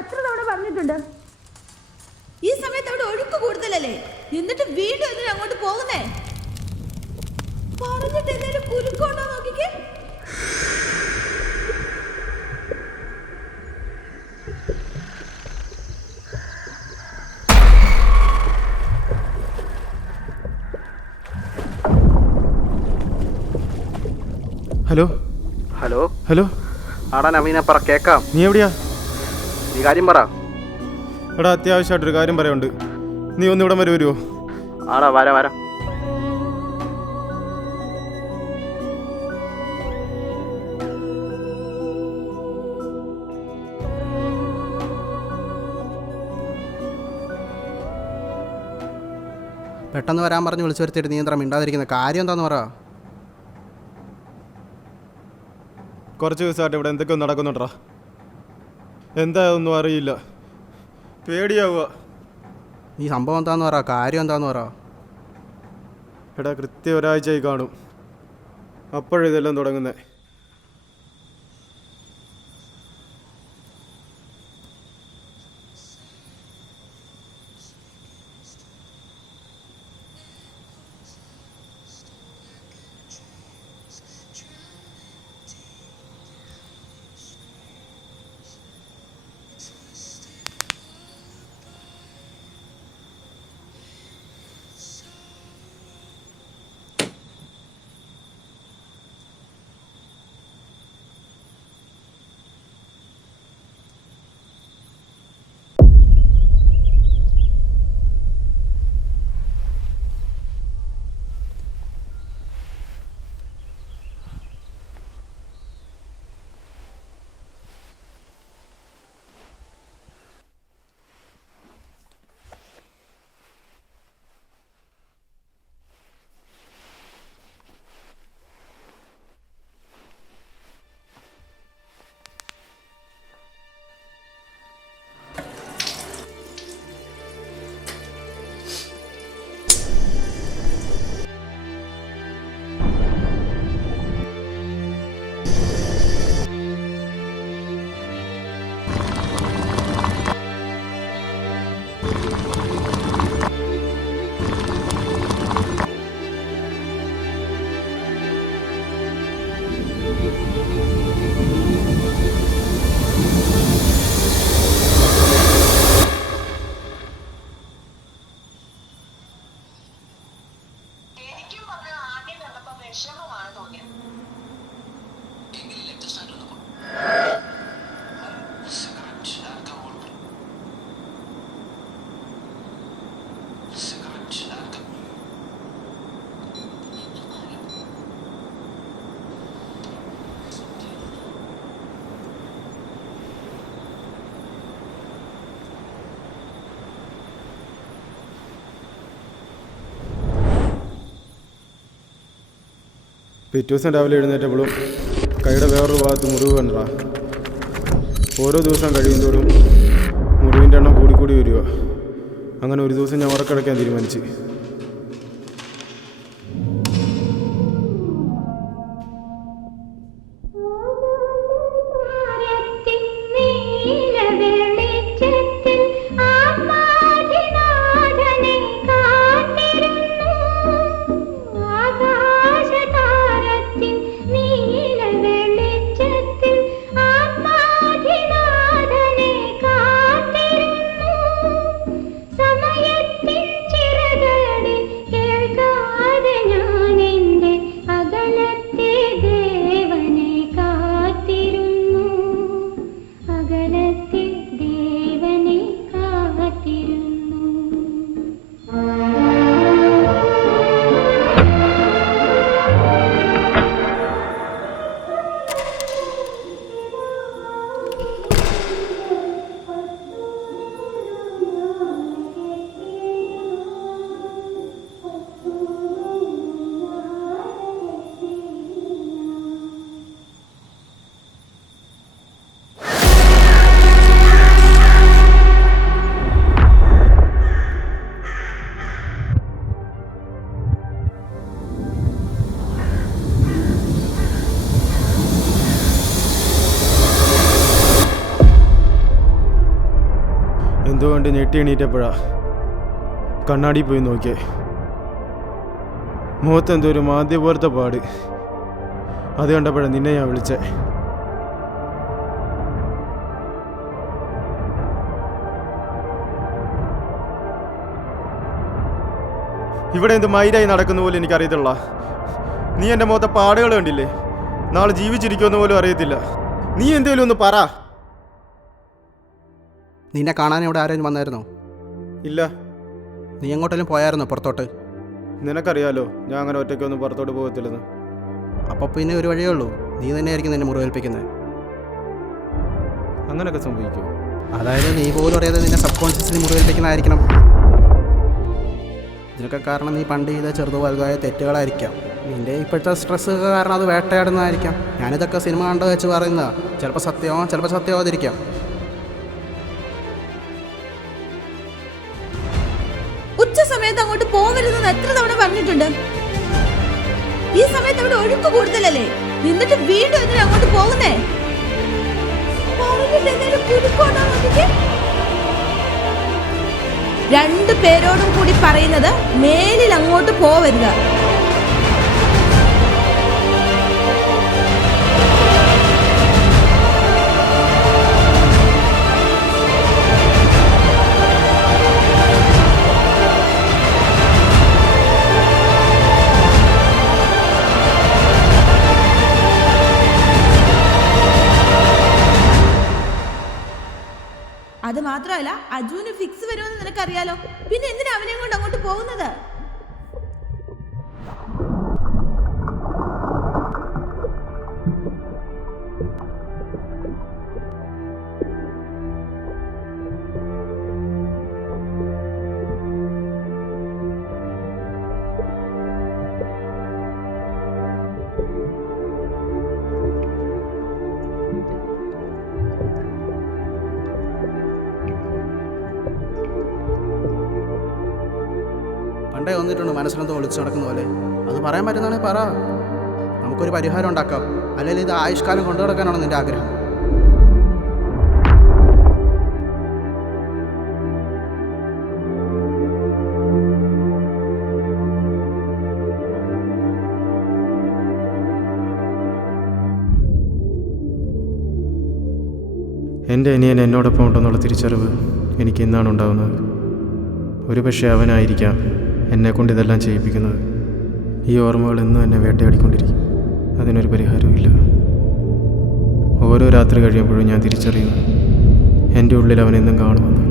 എത്ര തവണ പറഞ്ഞിട്ടുണ്ട്. ഈ സമയത്ത് അവിടെ ഒഴുക്ക് കൂടുതലല്ലേ, എന്നിട്ട് വീണ്ടും എന്തിനാ അങ്ങോട്ട് പോകുന്നേ? പറഞ്ഞിട്ട് എന്തെങ്കിലും കുലുക്കമുണ്ടോ നോക്കിക്കേ. ഹലോ ഹലോ ഹലോ ആടാ നവീന, പറ, കേക്കാം. നീ എവിടെയാ? നീ കാര്യം പറ. എടാ അത്യാവശ്യമായിട്ടൊരു കാര്യം പറയാനുണ്ട്. നീ ഒന്ന് ഇവിടം വരെ വരുമോ? ആടാ വരാം. പെട്ടെന്ന് വരാൻ പറഞ്ഞ് വിളിച്ചു വരുത്തിയിട്ട് നീ എന്താ മിണ്ടാതിരിക്കുന്ന? കാര്യം എന്താന്ന് പറ. കുറച്ച് ദിവസമായിട്ട് ഇവിടെ എന്തൊക്കെയോ നടക്കുന്നുണ്ടാ. എന്താ ഒന്നും അറിയില്ല, പേടിയാവുക. ഈ സംഭവം എന്താന്ന് പറ, കാര്യം എന്താന്ന് പറ. എടാ കൃത്യം ഒരാഴ്ചയായി കാണും അപ്പോഴിതെല്ലാം തുടങ്ങുന്നത്. പിറ്റേ ദിവസം രാവിലെ എഴുന്നേറ്റപ്പോഴും കൈയുടെ വേറൊരു ഭാഗത്ത് മുറിവ് കണ്ടാ. ഓരോ ദിവസം കഴിയുന്തോറും മുറിവിൻ്റെ എണ്ണം കൂടിക്കൂടി വരിക. അങ്ങനെ ഒരു ദിവസം ഞാൻ ഉറക്കടയ്ക്കാൻ തീരുമാനിച്ചു. സമയത്തിൻ ചിറക് എന്തോ കൊണ്ട് ഞെട്ടി എണീറ്റപ്പോഴാ കണ്ണാടി പോയി നോക്കിയേ. മുഖത്തെന്തോ ഒരു മാദ്യ പോലത്തെ പാട്. അത് കണ്ടപ്പോഴാണ് നിന്നെ ഞാൻ വിളിച്ചേ. ഇവിടെ എന്ത് മൈരായി നടക്കുന്ന പോലും എനിക്കറിയത്തുള്ള. നീ എൻ്റെ മുഖത്തെ പാടുകൾ കണ്ടില്ലേ? നാളെ ജീവിച്ചിരിക്കുമെന്ന് പോലും അറിയത്തില്ല. നീ എന്തേലും ഒന്ന് പറ. നിന്നെ കാണാൻ ഇവിടെ ആരെങ്കിലും വന്നായിരുന്നോ? ഇല്ല. നീ എങ്ങോട്ടെങ്കിലും പോയായിരുന്നോ പുറത്തോട്ട്? നിനക്കറിയാലോ ഞാൻ അങ്ങനെ ഒറ്റയ്ക്കൊന്നും പുറത്തോട്ട് പോകത്തില്ലെന്ന്. അപ്പോൾ പിന്നെ ഒരു വഴിയേ ഉള്ളൂ, നീ തന്നെയായിരിക്കും നിന്നെ മുറിവേൽപ്പിക്കുന്നത്. അങ്ങനെയൊക്കെ സംഭവിക്കുമോ? അതായത് നീ പോലും അറിയാതെ നിന്നെ സബ് കോൺഷ്യസ്ലി മുറിവേൽപ്പിക്കുന്നതായിരിക്കണം. ഇതിനൊക്കെ കാരണം നീ പണ്ട് ചെയ്ത ചെറുതോ വലുതായ തെറ്റുകളായിരിക്കാം. നിൻ്റെ ഇപ്പോഴത്തെ സ്ട്രെസ് കാരണം അത് വേട്ടയാടുന്നതായിരിക്കാം. ഞാനിതൊക്കെ സിനിമ കണ്ട് വെച്ച് പറയുന്നതാണ്. ചിലപ്പോൾ സത്യമാവും, ചിലപ്പോൾ സത്യമാവാതിരിക്കാം. ഉച്ച സമയത്ത് അങ്ങോട്ട് പോവരുതെന്ന് എത്ര തവണ പറഞ്ഞിട്ടുണ്ട്. ഈ സമയത്ത് അവിടെ ഒഴുക്ക് കൂടുതലല്ലേ, എന്നിട്ട് വീണ്ടും എന്തിനാ അങ്ങോട്ട് പോകുന്നേ? രണ്ടു പേരോടും കൂടി പറയുന്നത് മേലിൽ അങ്ങോട്ട് പോവരുത്. അത് മാത്രമല്ല, അജുവിന് ഫിക്സ് വരുമെന്ന് നിനക്കറിയാലോ. പിന്നെ എന്തിനാ അവനെ കൊണ്ട് അങ്ങോട്ട് പോകുന്നത്? പണ്ടേ വന്നിട്ടുണ്ട് മനസ്സിലെന്തോ ഒളിച്ചു നടക്കുന്ന പോലെ. അത് പറയാൻ പറ്റുന്നതാണെങ്കിൽ പറ, നമുക്കൊരു പരിഹാരം ഉണ്ടാക്കാം. അല്ലെങ്കിൽ ഇത് ആയുഷ്കാലം കൊണ്ടു നടക്കാനാണ് നിൻ്റെ ആഗ്രഹം? എൻ്റെ അനിയൻ എന്നോടൊപ്പം ഉണ്ടെന്നുള്ള തിരിച്ചറിവ് എനിക്ക് ഇന്നാണ് ഉണ്ടാകുന്നത്. ഒരു പക്ഷേ അവനായിരിക്കാം എന്നെക്കൊണ്ട് ഇതെല്ലാം ചെയ്യിപ്പിക്കുന്നത്. ഈ ഓർമ്മകൾ എന്നും എന്നെ വേട്ടയാടിക്കൊണ്ടിരിക്കും. അതിനൊരു പരിഹാരവുമില്ല. ഓരോ രാത്രി കഴിയുമ്പോഴും ഞാൻ തിരിച്ചറിയുന്നു എൻ്റെ ഉള്ളിൽ അവനെന്നും കാണുമെന്ന്.